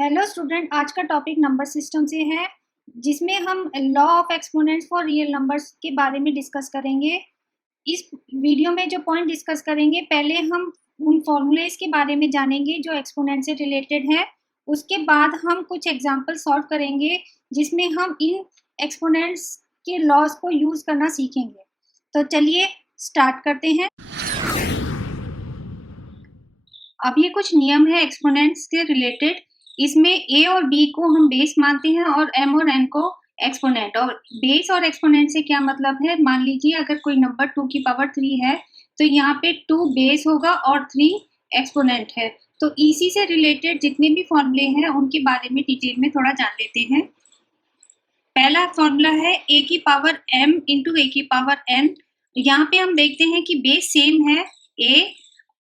Hello student, आज का topic number system से है, जिसमें हम law of exponents for real numbers के बारे में डिस्कस करेंगे। इस वीडियो में जो पॉइंट डिस्कस करेंगे, पहले हम उन फॉर्मूलेज के बारे में जानेंगे जो एक्सपोनेंट से रिलेटेड है। उसके बाद हम कुछ एग्जांपल सॉल्व करेंगे जिसमें हम इन एक्सपोनेंट्स के लॉज को यूज करना सीखेंगे। तो चलिए स्टार्ट करते हैं। अब ये कुछ नियम है एक्सपोनेंट्स के रिलेटेड। इसमें a और b को हम बेस मानते हैं और m और n को एक्सपोनेंट। और बेस और एक्सपोनेंट से क्या मतलब है, मान लीजिए अगर कोई नंबर 2 की पावर 3 है तो यहाँ पे 2 बेस होगा और 3 एक्सपोनेंट है। तो इसी से रिलेटेड जितने भी फॉर्मूले हैं उनके बारे में डिटेल में थोड़ा जान लेते हैं। पहला फॉर्मूला है a की पावर m इंटू a की पावर n। यहाँ पे हम देखते हैं कि बेस सेम है a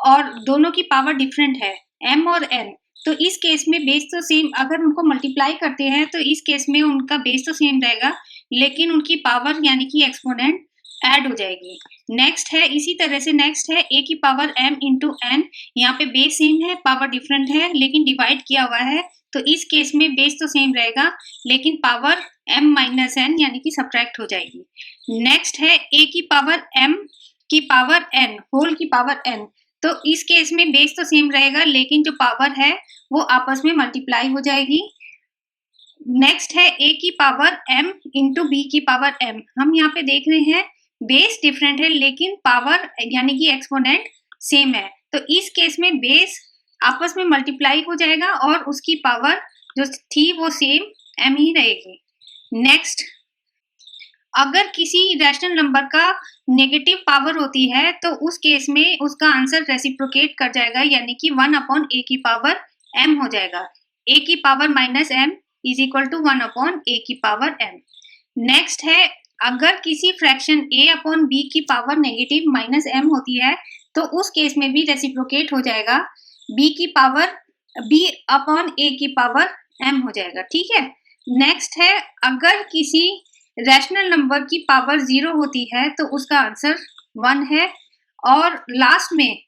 और दोनों की पावर डिफरेंट है m और n। तो इस केस में बेस तो सेम, अगर उनको मल्टीप्लाई करते हैं तो इस केस में उनका बेस तो सेम रहेगा लेकिन उनकी पावर यानी कि एक्सपोनेंट ऐड हो जाएगी। नेक्स्ट है, इसी तरह से नेक्स्ट है a की पावर m इंटू n। यहाँ पे बेस सेम है, पावर डिफरेंट है लेकिन डिवाइड किया हुआ है, तो इस केस में बेस तो सेम रहेगा लेकिन पावर m माइनस n यानी कि सब्ट्रैक्ट हो जाएगी। नेक्स्ट है a की पावर m की पावर n होल की पावर n। तो इस केस में बेस तो सेम रहेगा लेकिन जो पावर है वो आपस में मल्टीप्लाई हो जाएगी। नेक्स्ट है a की पावर m इंटू b की पावर m। हम यहाँ पे देख रहे हैं बेस डिफरेंट है लेकिन पावर यानी कि एक्सपोनेंट सेम है, तो इस केस में बेस आपस में मल्टीप्लाई हो जाएगा और उसकी पावर जो थी वो सेम m ही रहेगी। नेक्स्ट, अगर किसी रैशनल नंबर का नेगेटिव पावर होती है तो उस केस में उसका आंसर रेसिप्रोकेट कर जाएगा यानी कि 1 अपॉन a की पावर m हो जाएगा। a की power minus m is equal to 1 upon a की पावर m। नेक्स्ट है, अगर किसी फ्रैक्शन a अपॉन b की पावर नेगेटिव माइनस m होती है तो उस केस में भी रेसिप्रोकेट हो जाएगा, b की पावर b अपॉन a की पावर m हो जाएगा। ठीक है। नेक्स्ट है, अगर किसी रैशनल नंबर की पावर 0 होती है तो उसका आंसर 1 है। और लास्ट में,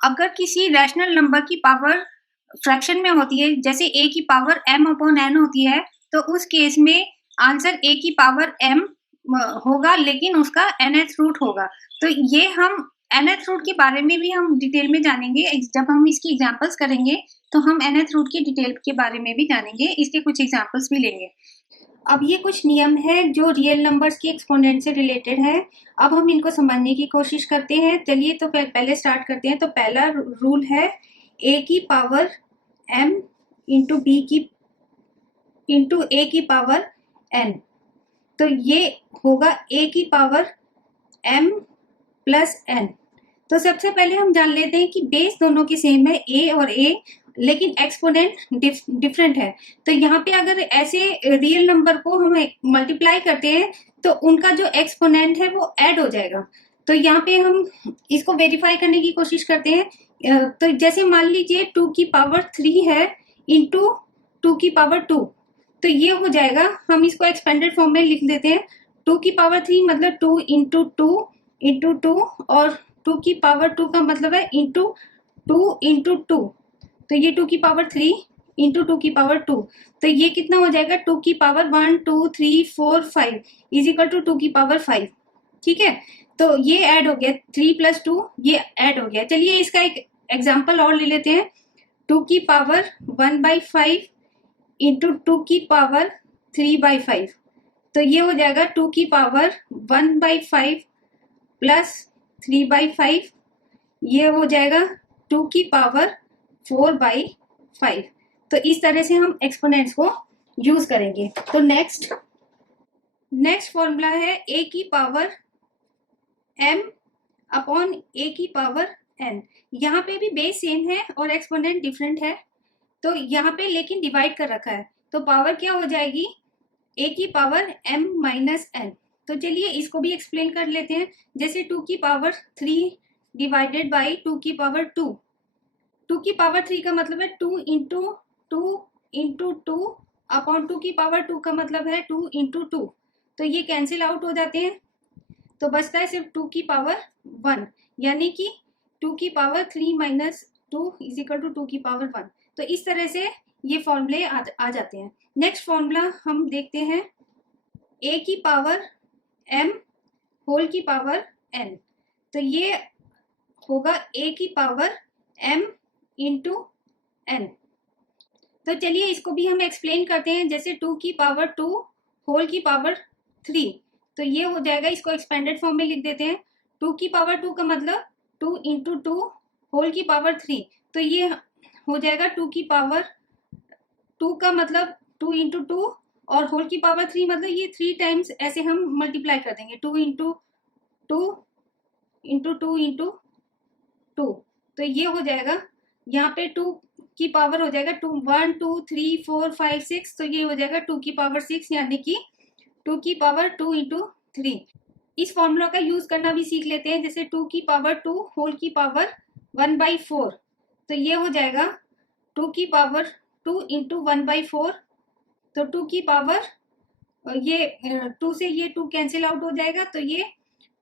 अगर किसी रैशनल नंबर की पावर फ्रैक्शन में होती है, जैसे a की पावर m अपॉन n होती है, तो उस केस में आंसर a की पावर m होगा लेकिन उसका nth रूट होगा। तो ये हम nth रूट के बारे में भी हम डिटेल में जानेंगे। जब हम इसकी एग्जांपल्स करेंगे तो हम nth रूट की डिटेल के बारे में भी जानेंगे, इसके कुछ एग्जांपल्स भी लेंगे। अब ये कुछ नियम है जो रियल नंबर्स की एक्सपोनेंट से रिलेटेड है। अब हम इनको समझने की कोशिश करते हैं। चलिए तो पहले स्टार्ट करते हैं। तो पहला रूल है a की पावर m इंटू बी की इंटू a की पावर n। तो ये होगा a की पावर m प्लस n। तो सबसे पहले हम जान लेते हैं कि बेस दोनों की सेम है a और a, लेकिन एक्सपोनेंट डिफरेंट है। तो यहाँ पे अगर ऐसे रियल नंबर को हम मल्टीप्लाई करते हैं तो उनका जो एक्सपोनेंट है वो ऐड हो जाएगा। तो यहाँ पे हम इसको वेरीफाई करने की कोशिश करते हैं। तो जैसे मान लीजिए 2 की पावर 3 है इंटू 2 की पावर 2, तो ये हो जाएगा, हम इसको एक्सपेंडेड फॉर्म में लिख देते हैं। 2 की पावर 3 मतलब 2 इंटू 2 इंटू 2, और 2 की पावर 2 का मतलब है इंटू 2 इंटू 2। तो ये 2 की पावर 3 इंटू 2 की पावर 2, तो ये कितना हो जाएगा 2 की पावर 1 2 3 4 5 इज इक्वल टू 2 की पावर 5। ठीक है, तो ये ऐड हो गया 3 प्लस 2, ये ऐड हो गया। चलिए इसका एक एग्जाम्पल और ले लेते हैं। 2 की पावर 1/5 इंटू 2 की पावर 3/5, तो ये हो जाएगा 2 की पावर 1/5 प्लस 3/5, ये हो जाएगा 2 की पावर 4/5। तो इस तरह से हम एक्सपोनेंट्स को यूज करेंगे। तो नेक्स्ट फॉर्मूला है a की पावर m अपॉन a की पावर n। यहाँ पे भी बेस सेम है और एक्सपोनेंट डिफरेंट है, तो यहाँ पे लेकिन डिवाइड कर रखा है, तो पावर क्या हो जाएगी a की पावर m माइनस n। तो चलिए इसको भी एक्सप्लेन कर लेते हैं। जैसे 2 की पावर 3 डिवाइडेड बाई 2 की पावर 2। 2 की पावर 3 का मतलब है 2 इंटू 2 इंटू 2 अपॉन 2 की पावर 2 का मतलब है 2 इंटू 2। तो ये कैंसिल आउट हो जाते हैं, तो बचता है सिर्फ 2 की पावर 1, यानी कि 2 की पावर 3 माइनस 2 इज इक्वल टू 2 की पावर 1। तो इस तरह से ये फॉर्मूले आ जाते हैं। नेक्स्ट फॉर्मूला हम देखते हैं, a की पावर m होल की पावर n। तो ये होगा a की पावर m इंटू n। तो चलिए इसको भी हम एक्सप्लेन करते हैं, जैसे 2 की पावर 2 होल की पावर 3। तो ये हो जाएगा, इसको एक्सपेंडेड फॉर्म में लिख देते हैं। 2 की पावर 2 का मतलब 2 इंटू 2 होल की पावर 3। तो ये हो जाएगा 2 की पावर 2 का मतलब 2 इंटू 2 और होल की पावर 3 मतलब ये 3 टाइम्स ऐसे हम मल्टीप्लाई कर देंगे। 2 इंटू 2 इंटू 2 इंटू 2। तो ये हो जाएगा, यहाँ पे 2 की पावर हो जाएगा 2 1 2 3 4 5 6। तो ये हो जाएगा 2 की पावर 6, यानी कि 2 की पावर 2 इंटू 3। इस फॉर्मूला का यूज करना भी सीख लेते हैं, जैसे 2 की पावर 2 होल की पावर 1/4। तो ये हो जाएगा 2 की पावर 2 इंटू 1/4। तो 2 की पावर, ये 2 से ये 2 कैंसिल आउट हो जाएगा, तो ये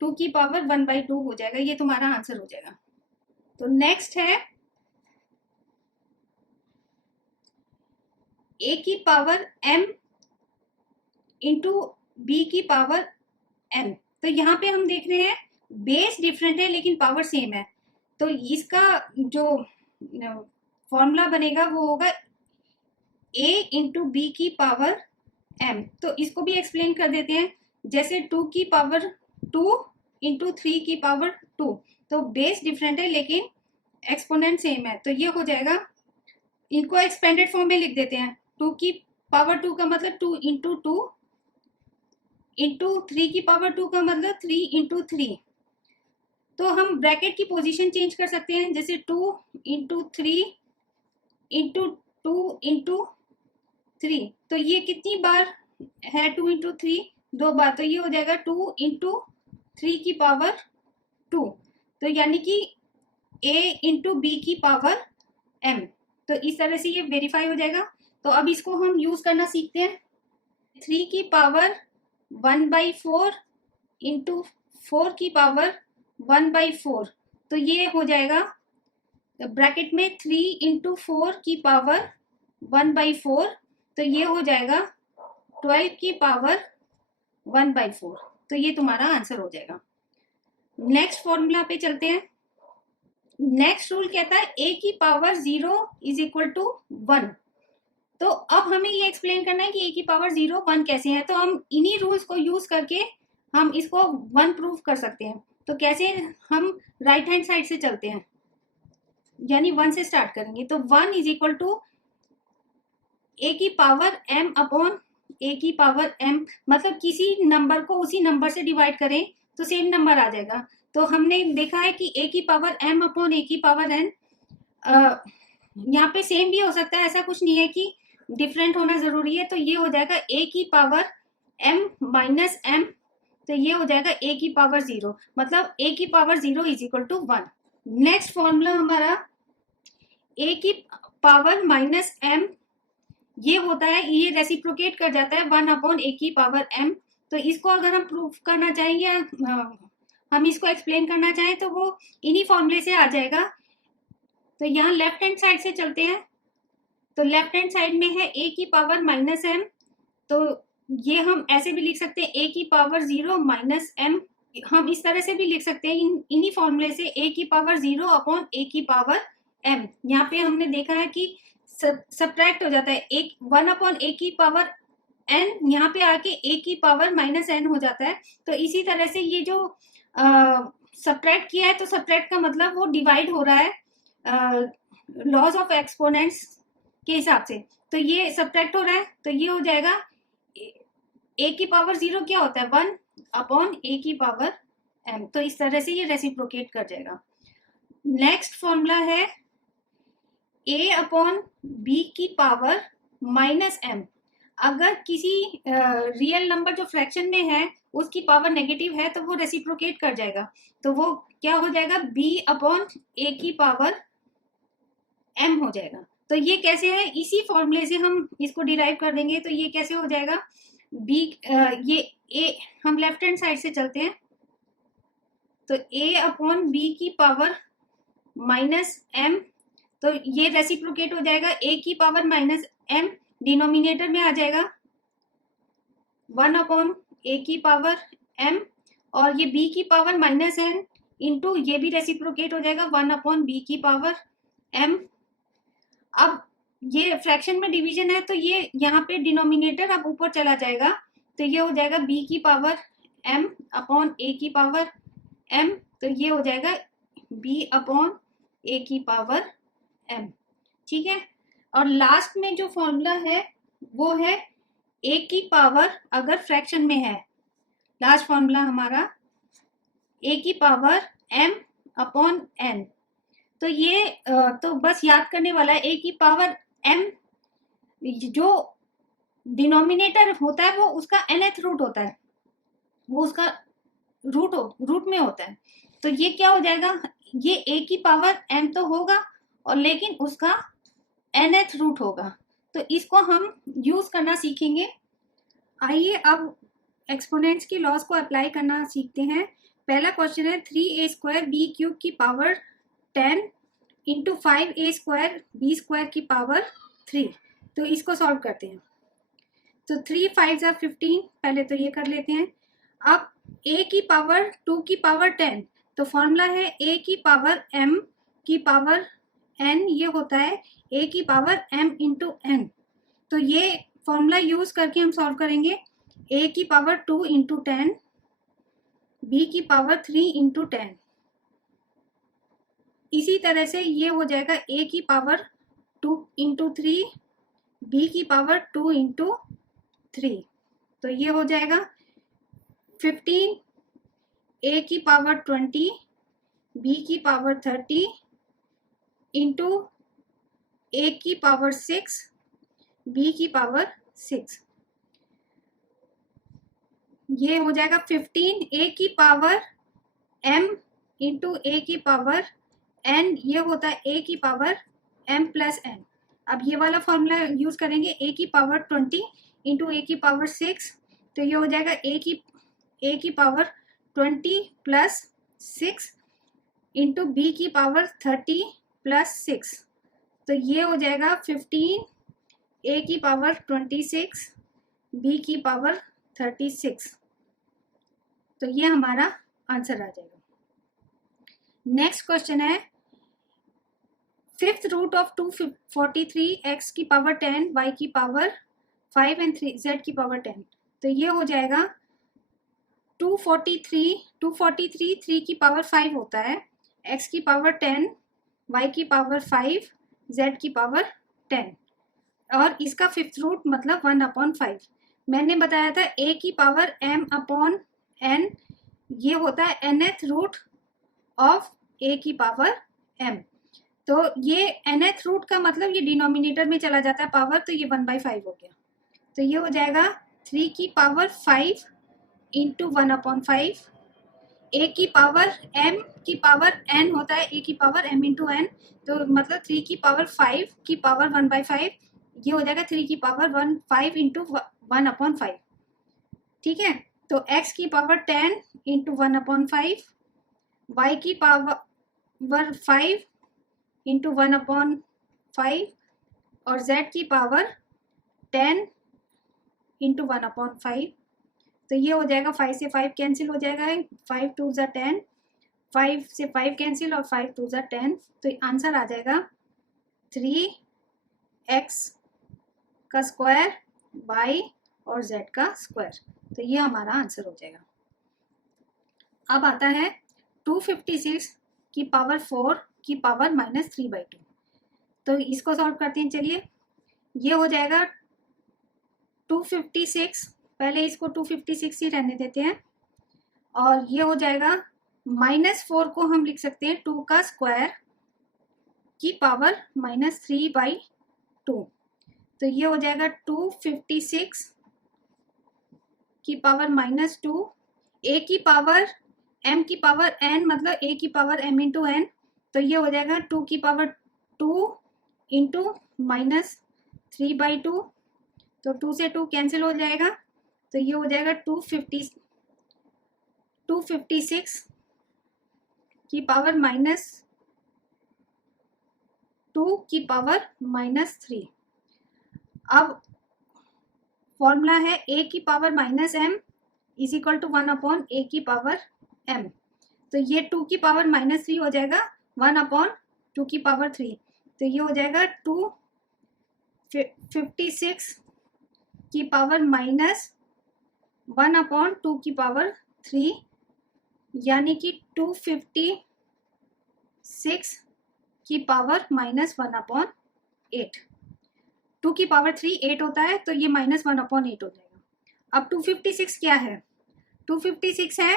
2 की पावर 1/2 हो जाएगा। ये तुम्हारा आंसर हो जाएगा। तो नेक्स्ट है a की पावर m इंटू b की पावर m। तो यहाँ पे हम देख रहे हैं बेस डिफरेंट है लेकिन पावर सेम है। तो इसका जो फॉर्मूला बनेगा वो होगा a इंटू बी की पावर m। तो इसको भी एक्सप्लेन कर देते हैं, जैसे 2 की पावर 2 इंटू 3 की पावर 2। तो बेस डिफरेंट है लेकिन एक्सपोनेंट सेम है। तो ये हो जाएगा, इनको एक्सपेंडेड फॉर्म में लिख देते हैं। 2 की पावर 2 का मतलब 2 इंटू 2 इंटू 3 की पावर 2 का मतलब 3 इंटू 3। तो हम ब्रैकेट की पोजीशन चेंज कर सकते हैं, जैसे 2 इंटू 3 इंटू 2 इंटू 3। तो ये कितनी बार है 2 इंटू 3? 2 बार। तो ये हो जाएगा 2 इंटू 3 की पावर 2। तो यानी कि a इंटू बी की पावर m। तो इस तरह से ये वेरीफाई हो जाएगा। तो अब इसको हम यूज करना सीखते हैं। 3 की पावर 1/4 इंटू 4 की पावर 1/4। तो ये हो जाएगा ब्रैकेट में 3 इंटू 4 की पावर 1/4। तो ये हो जाएगा 12 की पावर 1/4। तो ये तुम्हारा आंसर हो जाएगा। नेक्स्ट फॉर्मूला पे चलते हैं। नेक्स्ट रूल कहता है a की पावर 0 इज इक्वल टू 1। तो अब हमें ये एक्सप्लेन करना है कि a की पावर 0 1 कैसे है। तो हम इन्हीं रूल्स को यूज करके हम इसको 1 प्रूव कर सकते हैं। तो कैसे, हम राइट हैंड साइड से चलते हैं, यानी 1 से स्टार्ट करेंगे। तो 1 इज इक्वल टू a की पावर m अपॉन a की पावर m। मतलब किसी नंबर को उसी नंबर से डिवाइड करें तो सेम नंबर आ जाएगा। तो हमने देखा है कि a की पावर m अपॉन a की पावर n यहाँ पे सेम भी हो सकता है, ऐसा कुछ नहीं है कि डिफरेंट होना जरूरी है। तो ये हो जाएगा a की पावर m माइनस m। तो ये हो जाएगा a की पावर 0, मतलब a की power 0 is equal to 1। Next formula हमारा a की पावर माइनस m, ये होता है, ये रेसिप्रोकेट कर जाता है 1 अपॉन a की पावर m। तो इसको अगर हम प्रूफ करना चाहें या हम इसको एक्सप्लेन करना चाहें तो वो इन्हीं फॉर्मूले से आ जाएगा। तो यहाँ लेफ्ट हैंड साइड से चलते हैं। तो लेफ्ट हैंड साइड में है a की पावर माइनस m। तो ये हम ऐसे भी लिख सकते हैं a की पावर 0 माइनस m। हम इस तरह से भी लिख सकते हैं इन्हीं फॉर्मूले से, a की पावर 0 अपॉन a की पावर m। यहाँ पे हमने देखा है कि सब्ट्रैक्ट हो जाता है, एक 1 अपॉन a की पावर n यहाँ पे आके a की पावर माइनस n हो जाता है। तो इसी तरह से ये जो सब्ट्रैक्ट किया है, तो सब्ट्रैक्ट का मतलब वो डिवाइड हो रहा है लॉज ऑफ एक्सपोनेंट्स के हिसाब से। तो ये सब्ट्रैक्ट हो रहा है, तो ये हो जाएगा a की पावर 0 क्या होता है 1 अपॉन a की पावर m। तो इस तरह से ये रेसिप्रोकेट कर जाएगा। नेक्स्ट फॉर्मूला है a अपॉन b की पावर माइनस m। अगर किसी रियल नंबर जो फ्रैक्शन में है उसकी पावर नेगेटिव है तो वो रेसिप्रोकेट कर जाएगा। तो वो क्या हो जाएगा b अपॉन a की पावर m हो जाएगा। तो ये कैसे है, इसी फॉर्मूले से हम इसको डिराइव कर देंगे। तो ये कैसे हो जाएगा b, ये a, हम लेफ्ट हैंड साइड से चलते हैं। तो a अपॉन b की पावर माइनस m। तो ये रेसिप्रोकेट हो जाएगा, a की पावर माइनस m डिनोमिनेटर में आ जाएगा 1/a की पावर m, और ये b की पावर माइनस n इंटू ये भी रेसिप्रोकेट हो जाएगा 1/b की पावर m। अब ये फ्रैक्शन में डिवीजन है तो ये यहाँ पे डिनोमिनेटर अब ऊपर चला जाएगा, तो ये हो जाएगा b की पावर m अपॉन a की पावर m, तो ये हो जाएगा b अपॉन a की पावर m। ठीक है, और लास्ट में जो फॉर्मूला है वो है a की पावर, अगर फ्रैक्शन में है, लास्ट फॉर्मूला हमारा a की पावर m अपॉन n। तो ये तो बस याद करने वाला है, a की पावर m जो डिनोमिनेटर होता है वो उसका nth रूट होता है, वो उसका रूट में होता है। तो ये क्या हो जाएगा, ये a की पावर m तो होगा और लेकिन उसका nth रूट होगा, तो इसको हम यूज करना सीखेंगे। आइए अब एक्सपोनेंट्स की लॉज को अप्लाई करना सीखते हैं। पहला क्वेश्चन है 3a² b³ की पावर 10 इंटू 5a² b² की पावर 3। तो इसको सॉल्व करते हैं। तो 3 5 15, पहले तो ये कर लेते हैं। अब a की पावर 2 की पावर 10, तो फॉर्मूला है a की पावर m की पावर n, ये होता है a की पावर m इंटू n। तो ये फॉर्मूला यूज करके हम सॉल्व करेंगे। a की पावर 2 इंटू 10, b की पावर 3 इंटू 10। इसी तरह से ये हो जाएगा a की पावर 2 इंटू 3, b की पावर 2 इंटू 3, तो ये हो जाएगा 15, a की पावर 20, b की पावर 30 इंटू a की पावर 6, b की पावर 6। ये हो जाएगा 15 a की पावर m इंटू a की पावर n, ये होता है a की पावर m प्लस n। अब ये वाला फॉर्मूला यूज करेंगे, a की पावर 20 इंटू a की पावर 6, तो ये हो जाएगा a की पावर 20 प्लस 6 इंटू b की पावर 30 प्लस 6, तो ये हो जाएगा 15 a की पावर 26 b की पावर 36, तो ये हमारा आंसर आ जाएगा। नेक्स्ट क्वेश्चन है 5th रूट ऑफ 243 x की पावर 10 y की पावर 5 एंड 3 z की पावर 10, तो ये हो जाएगा 243 3 की पावर 5 होता है, x की पावर 10, y की पावर 5, z की पावर 10, और इसका 5th रूट मतलब 1/5। मैंने बताया था a की पावर m अपॉन n, ये होता है nth रूट ऑफ a की पावर m। तो ये nth रूट का मतलब ये डिनोमिनेटर में चला जाता है पावर, तो ये 1/5 हो गया। तो ये हो जाएगा 3 की पावर 5 इंटू 1/5, a की पावर m की पावर n होता है a की पावर m इंटू n, तो मतलब 3 की पावर 5 की पावर 1/5, ये हो जाएगा 3 की पावर 5 इंटू 1/5। ठीक है, तो x की पावर 10 इंटू 1/5, y की पावर 5 इंटू 1/5, और z की पावर 10 इंटू 1/5, तो ये हो जाएगा 5 से 5 कैंसिल हो जाएगा, 5 2 ज़ा 10, 5 से 5 कैंसिल और 5 2 ज़ा 10, तो आंसर आ जाएगा 3x का स्क्वायर y और z का स्क्वायर, तो ये हमारा आंसर हो जाएगा। अब आता है 256 की पावर 4 की पावर -3/2, तो इसको सॉल्व करते हैं। चलिए, ये हो जाएगा 256, पहले इसको 256 ही रहने देते हैं, और ये हो जाएगा -4 को हम लिख सकते हैं 2 का स्क्वायर की पावर -3/2, तो ये हो जाएगा 256 की पावर -2, a की पावर m की पावर n मतलब a की पावर m इंटू n, तो ये हो जाएगा 2 की पावर 2 इंटू -3/2, तो 2 से 2 कैंसिल हो जाएगा, तो ये हो जाएगा 256 की पावर 2 की पावर -3। अब फॉर्मूला है a की power -m is equal to 1 / a की पावर m। तो ये 2 की पावर -3 हो जाएगा 1/2 की पावर 3। तो ये हो जाएगा 256 की पावर -1/2 की पावर 3, यानी कि 256 की पावर -1/8। 2 की पावर 3 8 होता है, तो ये -1/8 हो जाएगा। अब 256 क्या है? 256 है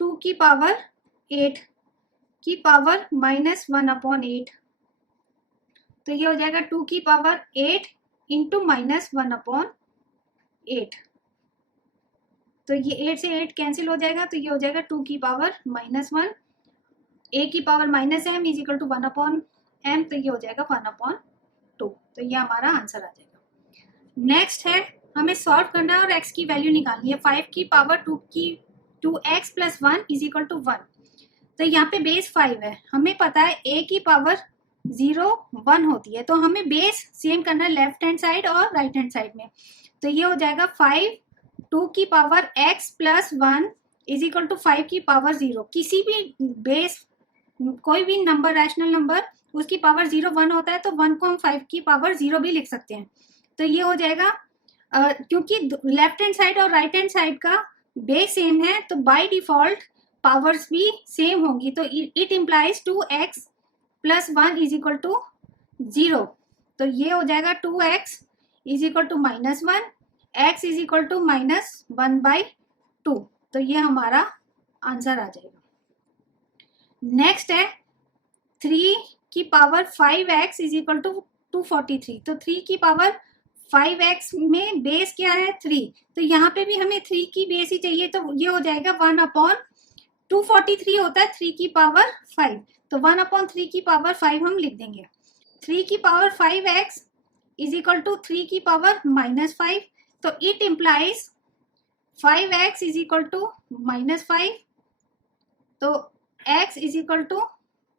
2 की पावर 8 की पावर -1/8। तो ये हो जाएगा 2 की पावर 8 इंटू -1/8। तो ये 8 से 8 कैंसिल हो जाएगा, तो ये हो जाएगा 2 की पावर -1। a की power -m is equal to 1/m, तो ये हो जाएगा 1/2। तो ये हमारा आंसर आ जाएगा। नेक्स्ट है हमें सॉल्व करना है और x की वैल्यू निकालनी है। 5 की power 2x plus 1 is equal to 1। तो यहाँ पे बेस 5 है, हमें पता है a की पावर 0 1 होती है, तो हमें बेस सेम करना है लेफ्ट हैंड साइड और राइट हैंड साइड में। तो ये हो जाएगा 5 2 की power x plus 1 is equal to 5 की पावर 0। किसी भी बेस कोई भी नंबर रैशनल नंबर उसकी पावर 0 1 होता है, तो 1 को हम 5 की पावर 0 भी लिख सकते हैं। तो ये हो जाएगा क्योंकि लेफ्ट हैंड साइड और राइट हैंड साइड का बेस सेम है, तो बाय डिफॉल्ट पावर्स भी सेम होंगी। तो it implies 2x plus 1 is equal to 0। तो ये हो जाएगा 2x is equal to -1, x is equal to -1/2। तो ये हमारा आंसर आ जाएगा। नेक्स्ट है 3 की power 5x is equal to 243। तो 3 की पावर 5x में बेस क्या है 3, तो यहाँ पे भी हमें 3 की बेस ही चाहिए, तो ये हो जाएगा 1/243 होता है 3 की पावर 5। तो 1/3 की पावर 5 हम लिख देंगे। 3 की power 5x is equal to 3 की पावर -5। तो it implies 5x is equal to -5। तो x इज इक्वल टू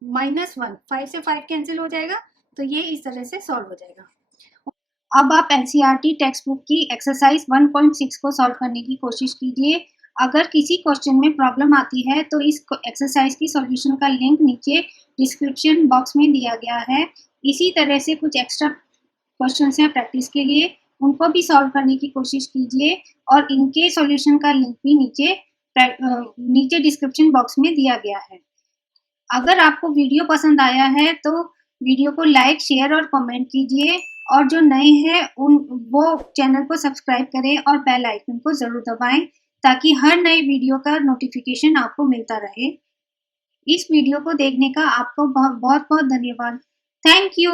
-1, 5 से 5 कैंसिल हो जाएगा। तो ये इस तरह से सॉल्व हो जाएगा। अब आप एनसीईआरटी टेक्स्ट बुक की एक्सरसाइज 1.6 को सॉल्व करने की कोशिश कीजिए। अगर किसी क्वेश्चन में प्रॉब्लम आती है तो इस एक्सरसाइज की सॉल्यूशन का लिंक नीचे डिस्क्रिप्शन बॉक्स में दिया गया है। इसी तरह से कुछ एक्स्ट्रा क्वेश्चन हैं प्रैक्टिस के लिए, उनको भी सॉल्व करने की कोशिश कीजिए और इनके सॉल्यूशन का लिंक भी नीचे डिस्क्रिप्शन बॉक्स में दिया गया है। अगर आपको वीडियो पसंद आया है तो वीडियो को लाइक शेयर और कमेंट कीजिए, और जो नए हैं वो चैनल को सब्सक्राइब करें और बेल आइकन को जरूर दबाएं ताकि हर नए वीडियो का नोटिफिकेशन आपको मिलता रहे। इस वीडियो को देखने का आपको बहुत बहुत धन्यवाद। Thank you.